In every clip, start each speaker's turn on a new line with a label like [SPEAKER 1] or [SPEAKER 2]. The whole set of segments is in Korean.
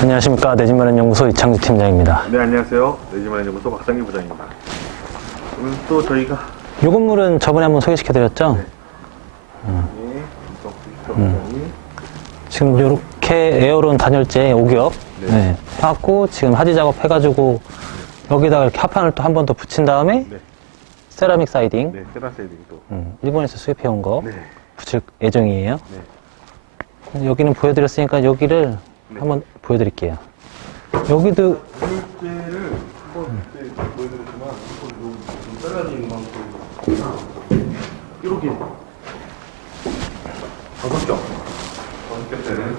[SPEAKER 1] 안녕하십니까. 내집마련 연구소 이창주 팀장입니다.
[SPEAKER 2] 네 안녕하세요. 내지만 연구소 박상기 부장입니다. 오늘 또 저희가
[SPEAKER 1] 이 건물은 저번에 한번 소개시켜 드렸죠.
[SPEAKER 2] 네. 네, 이덕수 부장이
[SPEAKER 1] 지금 이렇게 에어론 단열재 5겹
[SPEAKER 2] 네.
[SPEAKER 1] 네. 해갖고 지금 하지 작업 해가지고 여기다가 이렇게 합판을 또 한 번 더 붙인 다음에
[SPEAKER 2] 네,
[SPEAKER 1] 세라믹 사이딩.
[SPEAKER 2] 네 세라세이딩 또.
[SPEAKER 1] 음, 일본에서 수입해 온 거.
[SPEAKER 2] 네,
[SPEAKER 1] 붙일 예정이에요.
[SPEAKER 2] 네.
[SPEAKER 1] 여기는 보여드렸으니까 여기를
[SPEAKER 2] 네.
[SPEAKER 1] 한번 보여드릴게요. 여기도
[SPEAKER 2] 물때를 한번 그때 보여드렸지만 이건 좀, 좀 잘라진 만큼 이렇게 다섯 겹 다섯 겹 때는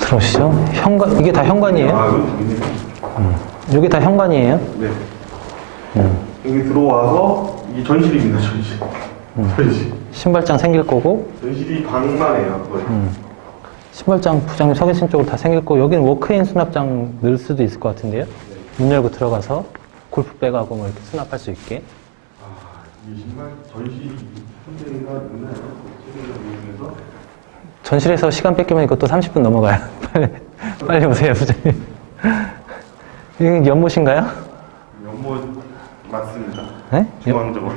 [SPEAKER 1] 들어오시죠. 현관 이게 다 현관이에요.
[SPEAKER 2] 아 이거 재밌네
[SPEAKER 1] 여기 다 현관이에요.
[SPEAKER 2] 네 여기 들어와서 이게 전실입니다 전실 전실
[SPEAKER 1] 신발장 생길 거고
[SPEAKER 2] 전실이 방만 해요 거의
[SPEAKER 1] 신발장 부장님 서 계신 쪽으로 다 생길 거고 여기는 워크인 수납장 넣을 수도 있을 것 같은데요. 문 열고 들어가서 골프 백하고 뭐 이렇게 수납할 수 있게.
[SPEAKER 2] 이 신발 전실이 현대가 있나요? 최근에 보면서
[SPEAKER 1] 전실에서 시간 뺏기면 이것도 30분 넘어가요. 빨리, 빨리 오세요, 부장님. 이게 연못인가요?
[SPEAKER 2] 연못 맞습니다.
[SPEAKER 1] 네? 연,
[SPEAKER 2] 중앙정원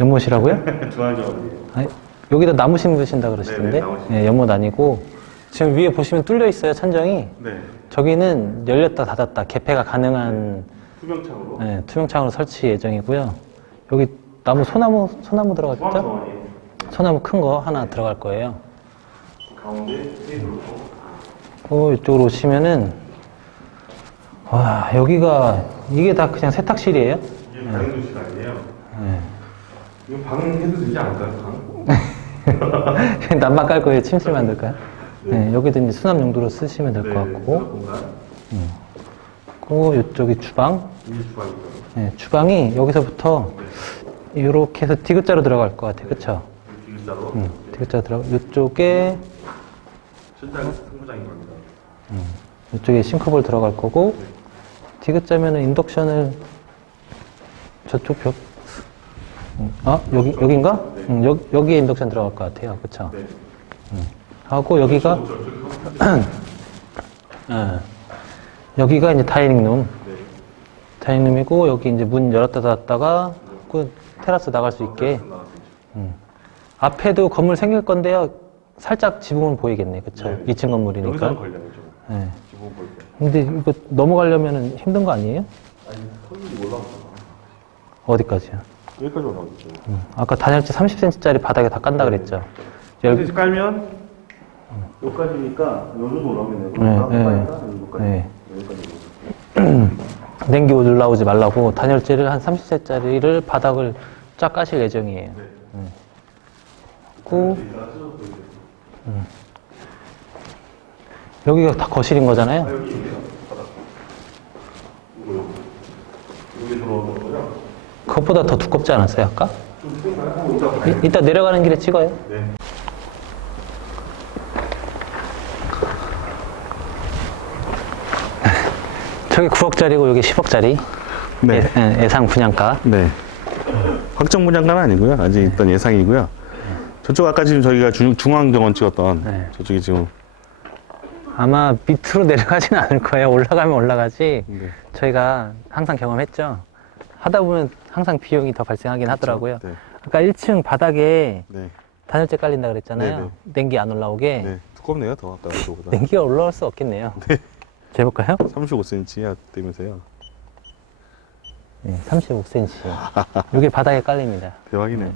[SPEAKER 1] 연못이라고요?
[SPEAKER 2] 중앙정원이에요.
[SPEAKER 1] 아니, 여기다 나무 심으신다 그러시던데?
[SPEAKER 2] 네네, 나무 심으신
[SPEAKER 1] 예, 연못 아니고. 지금 위에 보시면 뚫려 있어요, 천장이.
[SPEAKER 2] 네.
[SPEAKER 1] 저기는 열렸다 닫았다 개폐가 가능한
[SPEAKER 2] 투명창으로
[SPEAKER 1] 네, 투명창으로 설치 예정이고요. 여기 나무 소나무 소나무 들어갔죠?
[SPEAKER 2] 중앙정원이에요.
[SPEAKER 1] 소나무 큰 거 하나 들어갈 거예요.
[SPEAKER 2] 가운데 테이블로
[SPEAKER 1] 그 이쪽으로 오시면은 와 여기가 이게 다 그냥 세탁실이에요.
[SPEAKER 2] 이게 다용도실 아니에요.
[SPEAKER 1] 네.
[SPEAKER 2] 이거 방 해도 되지 않을까요? 방?
[SPEAKER 1] 난방 깔 거예요. 침실 만들까요? 네, 여기도 이제 수납 용도로 쓰시면 될 것 같고,
[SPEAKER 2] 수납 공간.
[SPEAKER 1] 그 이쪽이 주방.
[SPEAKER 2] 이게 주방이죠.
[SPEAKER 1] 네, 주방이 여기서부터 이렇게 해서 디귿자로 들어갈 것 같아요. 그렇죠?
[SPEAKER 2] 디귿자로
[SPEAKER 1] 음, 디귿자 들어. 이쪽에
[SPEAKER 2] 실장 승부장인 겁니다.
[SPEAKER 1] 이쪽에 싱크볼 들어갈 거고 디귿자면은 인덕션을 저쪽 벽. 음, 아 여기 여긴가? 음, 여, 여기에 인덕션 들어갈 것 같아요. 그렇죠?
[SPEAKER 2] 네.
[SPEAKER 1] 하고 여기가 예. 여기가 이제 다이닝룸.
[SPEAKER 2] 네.
[SPEAKER 1] 다이닝 룸이고 여기 이제 문 열었다 닫았다가 그 테라스 나갈 수 있게 앞에도 건물 생길 건데요. 살짝 지붕은 보이겠네. 그렇죠?
[SPEAKER 2] 네.
[SPEAKER 1] 2층 건물이니까.
[SPEAKER 2] 걸려요, 볼 때.
[SPEAKER 1] 근데 이거 넘어가려면 힘든 거 아니에요?
[SPEAKER 2] 아니, 서울이 올라왔어.
[SPEAKER 1] 어디까지요?
[SPEAKER 2] 여기까지.
[SPEAKER 1] 음. 아까 단열재 30cm짜리 바닥에 다 깐다 그랬죠? 열-
[SPEAKER 2] 여기 깔면 여기까지니까 여기도 올라오겠네요.
[SPEAKER 1] 네,
[SPEAKER 2] 여기까지
[SPEAKER 1] 네.
[SPEAKER 2] 여기까지.
[SPEAKER 1] 네.
[SPEAKER 2] 여기까지.
[SPEAKER 1] 냉기 올라오지 말라고 단열재를 한 30cm짜리를 바닥을 쫙 까실 예정이에요.
[SPEAKER 2] 네.
[SPEAKER 1] 음. 그 여기가 다 거실인 거잖아요.
[SPEAKER 2] 여기 있네요. 바닥. 이거 여기. 여기 들어오는 거죠?
[SPEAKER 1] 그것보다 더 두껍지 않았어요, 아까?
[SPEAKER 2] 이,
[SPEAKER 1] 이따 내려가는 길에 찍어요.
[SPEAKER 2] 네.
[SPEAKER 1] 저기 9억짜리고 여기 10억짜리.
[SPEAKER 3] 네.
[SPEAKER 1] 예, 예상 분양가.
[SPEAKER 3] 네. 확정 분양가는 아니고요. 아직 일단 예상이고요. 저쪽 아까 지금 저희가 중, 중앙정원 찍었던
[SPEAKER 1] 네.
[SPEAKER 3] 저쪽이 지금
[SPEAKER 1] 아마 밑으로 내려가진 않을 거예요. 올라가면 올라가지.
[SPEAKER 3] 네.
[SPEAKER 1] 저희가 항상 경험했죠. 하다 보면 항상 비용이 더 발생하긴 하더라고요.
[SPEAKER 3] 네.
[SPEAKER 1] 아까 1층 바닥에
[SPEAKER 3] 네.
[SPEAKER 1] 단열재 깔린다 그랬잖아요.
[SPEAKER 3] 네네.
[SPEAKER 1] 냉기 안 올라오게.
[SPEAKER 3] 네. 두껍네요. 더 아까 그거보다.
[SPEAKER 1] 냉기가 올라올 수 없겠네요. 재볼까요?
[SPEAKER 3] 35cm 되면서요.
[SPEAKER 1] 네, 35cm. 이게 바닥에 깔립니다.
[SPEAKER 3] 대박이네.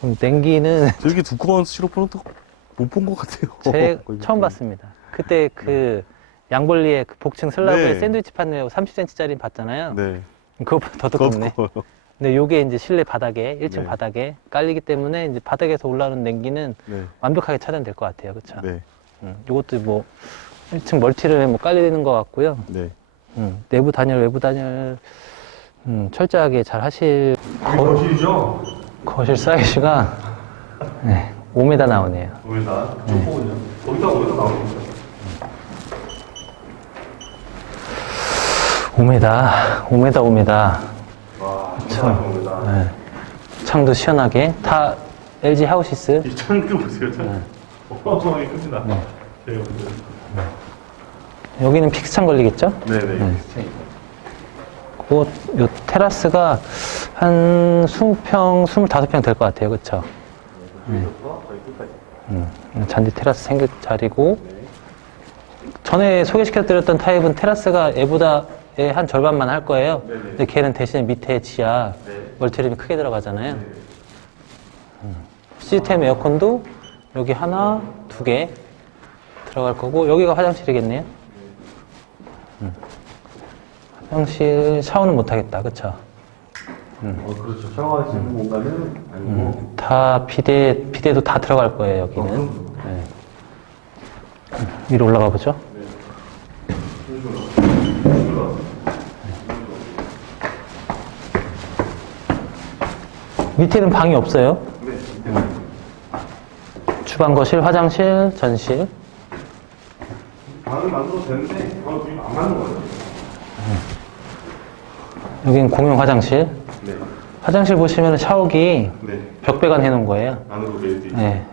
[SPEAKER 1] 그럼 냉기는
[SPEAKER 3] 저렇게 두꺼운 시로포는 또못 본 것 같아요.
[SPEAKER 1] 제 처음
[SPEAKER 3] 못
[SPEAKER 1] 봤습니다. 그때 그 양벌리에 그 복층 슬라브에
[SPEAKER 3] 네.
[SPEAKER 1] 샌드위치 판넬 30cm짜리 봤잖아요.
[SPEAKER 3] 네.
[SPEAKER 1] 그거보다
[SPEAKER 3] 더더
[SPEAKER 1] 두껍네.
[SPEAKER 3] 두꺼워요.
[SPEAKER 1] 근데 요게 이제 실내 바닥에 1층
[SPEAKER 3] 네.
[SPEAKER 1] 바닥에 깔리기 때문에 이제 바닥에서 올라오는 냉기는
[SPEAKER 3] 네.
[SPEAKER 1] 완벽하게 차단될 것 같아요. 그렇죠?
[SPEAKER 3] 네.
[SPEAKER 1] 음, 요것도 뭐 1층 멀티를 뭐 깔리는 것 같고요.
[SPEAKER 3] 네.
[SPEAKER 1] 음, 내부 단열, 외부 단열 음, 철저하게 잘 하실
[SPEAKER 2] 거실이죠?
[SPEAKER 1] 거실 사이즈가 네, 5m 나오네요.
[SPEAKER 2] 여기다. 좁거든요. 거기다 거기다 나오는 거
[SPEAKER 1] 5m, 5m, 5m.
[SPEAKER 2] 와,
[SPEAKER 1] 참.
[SPEAKER 2] 감사합니다.
[SPEAKER 1] 네. 창도 시원하게. 다 LG 하우시스.
[SPEAKER 2] 이 창도 보세요, 창. 어마어마하게 큽니다. 제가 보세요.
[SPEAKER 1] 여기는 픽스창 걸리겠죠?
[SPEAKER 2] 네네.
[SPEAKER 1] 그, 요 테라스가 한 20평, 25평 될 것 같아요. 그쵸?
[SPEAKER 2] 여기서부터 거의 끝까지.
[SPEAKER 1] 음, 잔디 테라스 생길 자리고 전에 소개시켜드렸던 타입은 테라스가 얘보다 의한 절반만 할 거예요.
[SPEAKER 2] 네네.
[SPEAKER 1] 근데 걔는 대신에 밑에 지하
[SPEAKER 2] 네.
[SPEAKER 1] 멀티룸이 크게 들어가잖아요. 음. 시스템 에어컨도 여기 하나, 두 개 들어갈 거고 여기가 화장실이겠네요. 음. 화장실 샤워는 못 하겠다, 그쵸?
[SPEAKER 2] 어, 그렇죠. 샤워할 수 있는 공간은 아니고.
[SPEAKER 1] 다 비대 비대도 다 들어갈 거예요 여기는.
[SPEAKER 2] 어,
[SPEAKER 1] 네. 위로 올라가 보죠. 밑에는 방이 없어요.
[SPEAKER 2] 네.
[SPEAKER 1] 주방, 거실, 화장실, 전실.
[SPEAKER 2] 방을 만들어도 되는데, 방을 지금 안 맞는 거예요.
[SPEAKER 1] 여기는 공용 화장실.
[SPEAKER 2] 네.
[SPEAKER 1] 화장실 보시면 샤워기
[SPEAKER 2] 네.
[SPEAKER 1] 벽 배관 해놓은 거예요.
[SPEAKER 2] 안으로 있어요.
[SPEAKER 1] 네.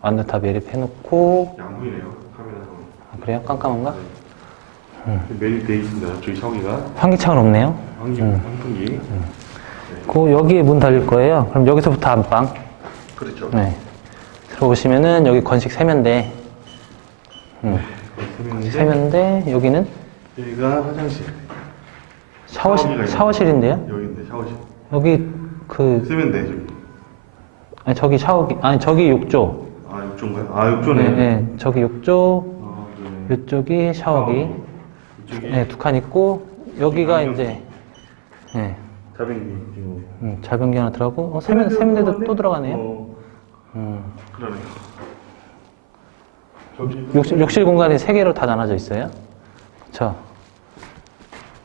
[SPEAKER 1] 완전 다 매립해놓고
[SPEAKER 2] 안 보이네요. 카메라로.
[SPEAKER 1] 아, 그래요? 깜깜한가?
[SPEAKER 2] 매일 돼 있습니다. 저기 샤워기가.
[SPEAKER 1] 환기창은 없네요.
[SPEAKER 2] 환기, 환풍기.
[SPEAKER 1] 그 여기에 문 달릴 거예요. 그럼 여기서부터 안방.
[SPEAKER 2] 그렇죠.
[SPEAKER 1] 네. 들어오시면은 여기 건식 세면대. 음,
[SPEAKER 2] 세면인데,
[SPEAKER 1] 세면대 여기는
[SPEAKER 2] 여기가 화장실.
[SPEAKER 1] 샤워실 샤워실인데요.
[SPEAKER 2] 여기인데, 샤워실.
[SPEAKER 1] 여기 그
[SPEAKER 2] 세면대, 저기.
[SPEAKER 1] 아니 저기 샤워기 아니 저기 욕조.
[SPEAKER 2] 아, 욕조인가요? 아, 욕조네.
[SPEAKER 1] 네, 네. 저기 욕조.
[SPEAKER 2] 아, 그러네.
[SPEAKER 1] 이쪽이 샤워기.
[SPEAKER 2] 이쪽이
[SPEAKER 1] 네, 두 칸 있고 여기가 이제 네.
[SPEAKER 2] 자변기 지금.
[SPEAKER 1] 음, 자변기 하나 들어가고 어, 세면 세면대도 또 들어가네요.
[SPEAKER 2] 어,
[SPEAKER 1] 음.
[SPEAKER 2] 그러네요. 저기
[SPEAKER 1] 욕실, 욕실 공간이 세 개로 다 나눠져 있어요. 그렇죠.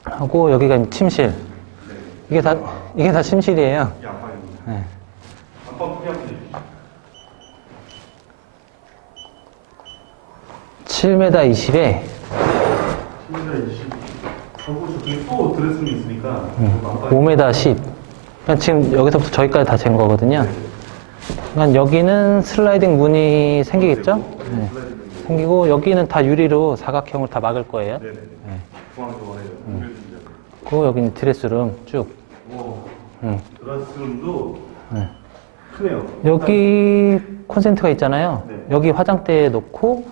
[SPEAKER 1] 하고 여기가 이제 침실. 이게 다 이게 다 침실이에요.
[SPEAKER 2] 이 안방입니다.
[SPEAKER 1] 네.
[SPEAKER 2] 안방 크게 한번 해주시죠.
[SPEAKER 1] 7m 20에
[SPEAKER 2] 10m 20. 또 있으니까
[SPEAKER 1] 음.
[SPEAKER 2] 안방
[SPEAKER 1] 5m 10. 그러니까 지금 여기서부터 저기까지 다 잰 거거든요. 그러니까 여기는 슬라이딩 문이 생기겠죠? 네. 생기고 여기는 다 유리로 사각형으로 다 막을 거예요.
[SPEAKER 2] 네네.
[SPEAKER 1] 네.
[SPEAKER 2] 중앙정원에 연결됩니다.
[SPEAKER 1] 그리고 여기는 드레스룸 쭉.
[SPEAKER 2] 오,
[SPEAKER 1] 음.
[SPEAKER 2] 드레스룸도
[SPEAKER 1] 네.
[SPEAKER 2] 크네요.
[SPEAKER 1] 여기 콘센트가 있잖아요.
[SPEAKER 2] 네.
[SPEAKER 1] 여기 화장대에 놓고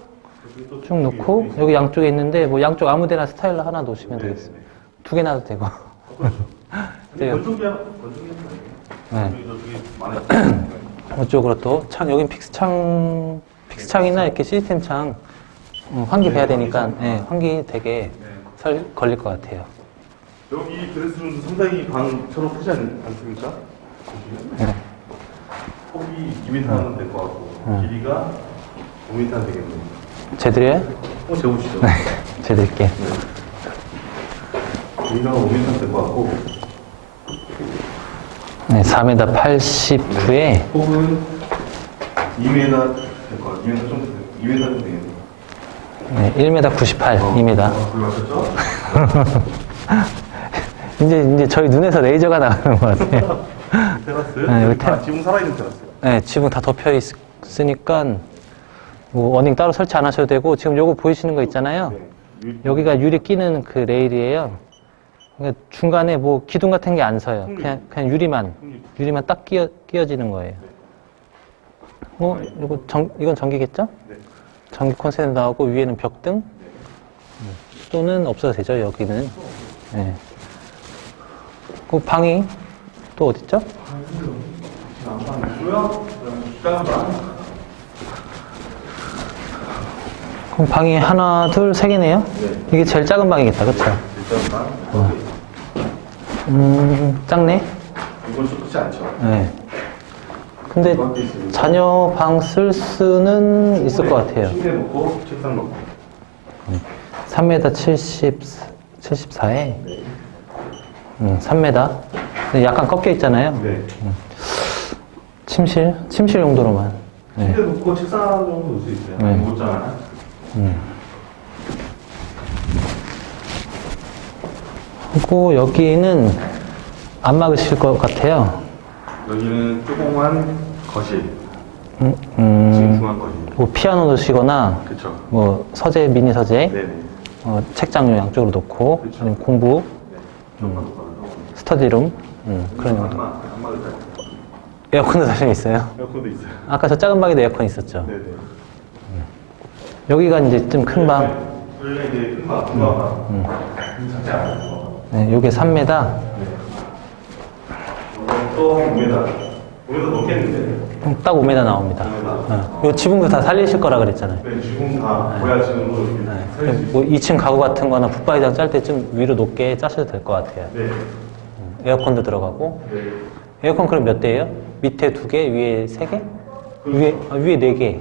[SPEAKER 1] 쭉 놓고 여기 양쪽에 있는데 뭐 양쪽 아무데나 스타일러 하나 놓으시면 되겠어요. 두개 놔도 되고.
[SPEAKER 2] 근데
[SPEAKER 1] 네. 네.
[SPEAKER 2] 네.
[SPEAKER 1] 이쪽으로 또 창, 여긴 픽스 창, 픽스 창이나 이렇게 시스템 창 음, 환기 돼야 되니까 네, 환기 되게
[SPEAKER 2] 네.
[SPEAKER 1] 설 걸릴 것 같아요.
[SPEAKER 2] 여기 드레스룸도 상당히 방처럼 크지 않, 않습니까?
[SPEAKER 1] 네.
[SPEAKER 2] 폭이 2m 하면 될 것 같고
[SPEAKER 1] 음.
[SPEAKER 2] 길이가 5m 하면 되겠네요.
[SPEAKER 1] 제드려요?
[SPEAKER 2] 어, 재보시죠.
[SPEAKER 1] 제드릴게.
[SPEAKER 2] 길이가 5m 하면 될것 같고
[SPEAKER 1] 네, 4m 89에
[SPEAKER 2] 폭은 2m 될것 같아요. 2m 정도 돼- 2m 정도 되겠네요.
[SPEAKER 1] 네, 1m 98, 2m.
[SPEAKER 2] 어, 불러셨죠?
[SPEAKER 1] 이제 이제 저희 눈에서 레이저가 나가는 것 같아요.
[SPEAKER 2] 테라스.
[SPEAKER 1] 네, 여기
[SPEAKER 2] 다
[SPEAKER 1] 테-
[SPEAKER 2] 지금 살아있는 테라스.
[SPEAKER 1] 네, 지붕 다 덮여 있으니까 뭐 워닝 따로 설치 안 하셔도 되고 지금 요거 보이시는 거 있잖아요.
[SPEAKER 2] 네. 유-
[SPEAKER 1] 여기가 유리 끼는 그 레일이에요. 그러니까 중간에 뭐 기둥 같은 게 안 서요. 그냥 그냥 유리만 유리만 딱 끼어 끼어지는 거예요. 뭐 이거 전 이건 전기겠죠?
[SPEAKER 2] 네.
[SPEAKER 1] 전기 콘센트 나오고 위에는 벽등 음, 또는 없어도 되죠 여기는. 네. 그 방이 또 어딨죠?
[SPEAKER 2] 안방 있고요.
[SPEAKER 1] 방이 하나, 둘, 세 개네요?
[SPEAKER 2] 네.
[SPEAKER 1] 이게 제일 작은 방이겠다, 그쵸?
[SPEAKER 2] 방.
[SPEAKER 1] 음, 작네?
[SPEAKER 2] 이건 좀 크지 않죠?
[SPEAKER 1] 네. 근데
[SPEAKER 2] 밖에.
[SPEAKER 1] 자녀 방 쓸 수는 있을 것 같아요.
[SPEAKER 2] 침대 놓고 책상 놓고.
[SPEAKER 1] 3m 70, 74에,
[SPEAKER 2] 네.
[SPEAKER 1] 음, 3m. 근데 약간 꺾여 있잖아요.
[SPEAKER 2] 네.
[SPEAKER 1] 침실? 침실 용도로만. 네.
[SPEAKER 2] 침대 놓고 책상 정도 놓을 수 있어요.
[SPEAKER 1] 네.
[SPEAKER 2] 못 자나?
[SPEAKER 1] 그리고 여기는 안 막으실 것 같아요.
[SPEAKER 2] 여기는 조그만 거실.
[SPEAKER 1] 음, 음,
[SPEAKER 2] 거실.
[SPEAKER 1] 뭐 피아노 두시거나
[SPEAKER 2] 그쵸.
[SPEAKER 1] 뭐 서재 미니 서재
[SPEAKER 2] 네네.
[SPEAKER 1] 어, 책장 양쪽으로 놓고
[SPEAKER 2] 그쵸.
[SPEAKER 1] 아니면 공부
[SPEAKER 2] 네. 더.
[SPEAKER 1] 스터디룸 음, 그런
[SPEAKER 2] 잘.
[SPEAKER 1] 에어컨도 사실 있어요.
[SPEAKER 2] 에어컨도 있어요.
[SPEAKER 1] 아까 저 작은 방에도 에어컨 있었죠.
[SPEAKER 2] 네네.
[SPEAKER 1] 여기가 이제 좀 큰 방.
[SPEAKER 2] 여기가 이제 큰 방, 큰방. 작지 않아요.
[SPEAKER 1] 네, 요게 3m.
[SPEAKER 2] 또한 5m. 5m 넘겠는데.
[SPEAKER 1] 딱 5m 나옵니다.
[SPEAKER 2] 5m.
[SPEAKER 1] 어, 요 지붕도 다 살리실 거라 그랬잖아요.
[SPEAKER 2] 네, 지금 다 보야 지금도 이렇게
[SPEAKER 1] 네.
[SPEAKER 2] 살릴
[SPEAKER 1] 수뭐 2층 가구 같은 거나 붙박이장 짤 때 좀 위로 높게 짜셔도 될 것 같아요.
[SPEAKER 2] 네.
[SPEAKER 1] 에어컨도 들어가고.
[SPEAKER 2] 네.
[SPEAKER 1] 에어컨 그럼 몇 대예요? 밑에 두 개, 위에 세 개? 위에, 아, 위에 네 개.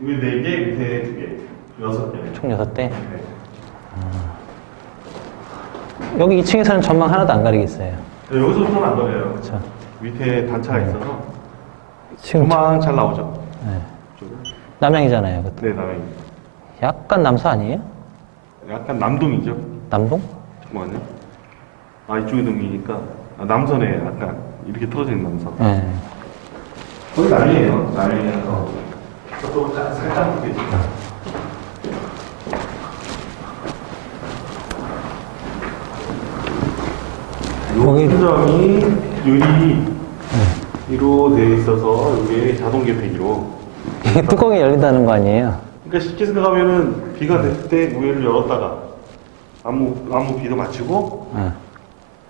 [SPEAKER 2] 위에 4개, 밑에 2개. 6개.
[SPEAKER 1] 총 여섯 대.
[SPEAKER 2] 네.
[SPEAKER 1] 여기 2층에서는 전망 하나도 안 가리겠어요.
[SPEAKER 2] 네, 여기서부터는 안 걸려요.
[SPEAKER 1] 그렇죠.
[SPEAKER 2] 밑에 단차가 있어서
[SPEAKER 1] 지금
[SPEAKER 2] 조망 잘 나오죠.
[SPEAKER 1] 네.
[SPEAKER 2] 이쪽은.
[SPEAKER 1] 남양이잖아요. 그것도.
[SPEAKER 2] 네, 남행.
[SPEAKER 1] 약간 남수 아니에요?
[SPEAKER 2] 약간 남동이죠.
[SPEAKER 1] 남동?
[SPEAKER 2] 잠깐만요. 아 이쪽이 동이니까 아, 남선에 약간 이렇게 있는 남선.
[SPEAKER 1] 네.
[SPEAKER 2] 거기 남이에요. 남이라서 저도 사- 살짝 여기 천정이 유리로 되어 있어서 이게 자동 개폐기로.
[SPEAKER 1] 이게 뚜껑이 열린다는 거 아니에요?
[SPEAKER 2] 그러니까 쉽게 생각하면은 비가 될 때 우회를 열었다가 아무 아무 비도 맞추고
[SPEAKER 1] 네.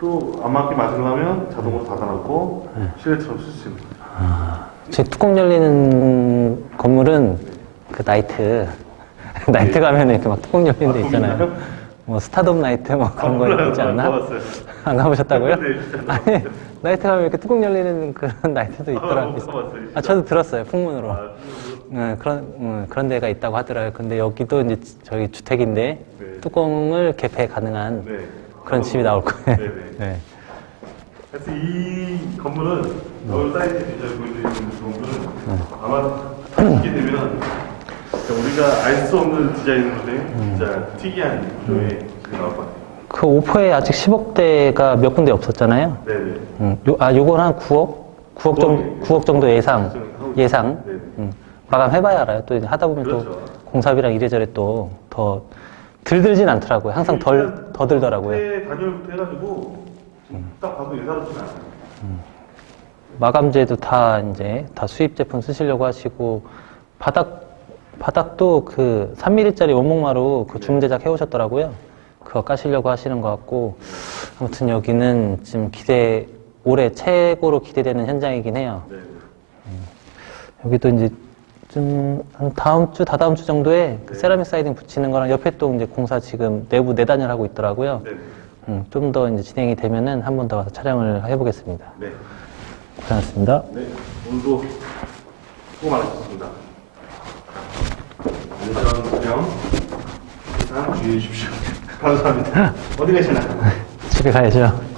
[SPEAKER 2] 또 안 맞게 맞으려면 자동으로 닫아놓고 실내처럼 쓸 수 있는 거죠.
[SPEAKER 1] 제 뚜껑 열리는 건물은 그 나이트 나이트 가면 이렇게 막 뚜껑 열리는 데
[SPEAKER 2] 아,
[SPEAKER 1] 있잖아요. 뭐 스타덤 나이트 뭐 그런 거
[SPEAKER 2] 몰라요.
[SPEAKER 1] 있지
[SPEAKER 2] 안
[SPEAKER 1] 않나? 안 가보셨다고요?
[SPEAKER 2] 네,
[SPEAKER 1] 아니 나이트 가면 이렇게 뚜껑 열리는 그런 나이트도 있더라고요.
[SPEAKER 2] 못 가봤어요,
[SPEAKER 1] 아 저도 들었어요 풍문으로.
[SPEAKER 2] 아,
[SPEAKER 1] 네, 그런 음, 그런 데가 있다고 하더라고요. 근데 여기도 이제 저희 주택인데
[SPEAKER 2] 네.
[SPEAKER 1] 뚜껑을 개폐 가능한
[SPEAKER 2] 네.
[SPEAKER 1] 그런 집이 나올 거예요. 네.
[SPEAKER 2] 그래서 이 건물은 서울 사이트 디자인 보여드리는 건물은 아마 이게 되면 진짜 우리가 알 수 없는 디자인인데 진짜 특이한 구조의 집이 나올 것 같아요.
[SPEAKER 1] 그 오퍼에 아직 10억대가 몇 군데 없었잖아요.
[SPEAKER 2] 네네.
[SPEAKER 1] 음, 요, 아, 요건 한 9억? 9억 정도, 9억 정도 예상. 예상.
[SPEAKER 2] 네네.
[SPEAKER 1] 음, 마감해봐야 알아요. 또 이제 하다 보면 또
[SPEAKER 2] 그렇죠.
[SPEAKER 1] 공사비랑 이래저래 또 더 들들진 않더라고요. 항상 덜, 더 들더라고요.
[SPEAKER 2] 그때 단열부터 해가지고 딱 봐도 예사롭진 않아요.
[SPEAKER 1] 마감재도 다 이제 다 수입 제품 쓰시려고 하시고 바닥 바닥도 그 3mm짜리 원목마루 그 주문 제작 해오셨더라고요. 그거 까시려고 하시는 것 같고 아무튼 여기는 지금 기대 올해 최고로 기대되는 현장이긴 해요.
[SPEAKER 2] 네.
[SPEAKER 1] 여기도 이제 좀한 다음 주 다다음 주 정도에 그 세라믹 사이딩 붙이는 거랑 옆에 또 이제 공사 지금 내부 내단열 하고 있더라고요.
[SPEAKER 2] 네.
[SPEAKER 1] 음, 좀더 이제 진행이 되면은 한 번 더 와서 촬영을 해보겠습니다.
[SPEAKER 2] 네.
[SPEAKER 1] 고생하셨습니다.
[SPEAKER 2] 네. 오늘도 수고 많으셨습니다. 안전 운영 항상 주의해 주십시오. 감사합니다. 어디 가시나요?
[SPEAKER 1] 집에 가야죠.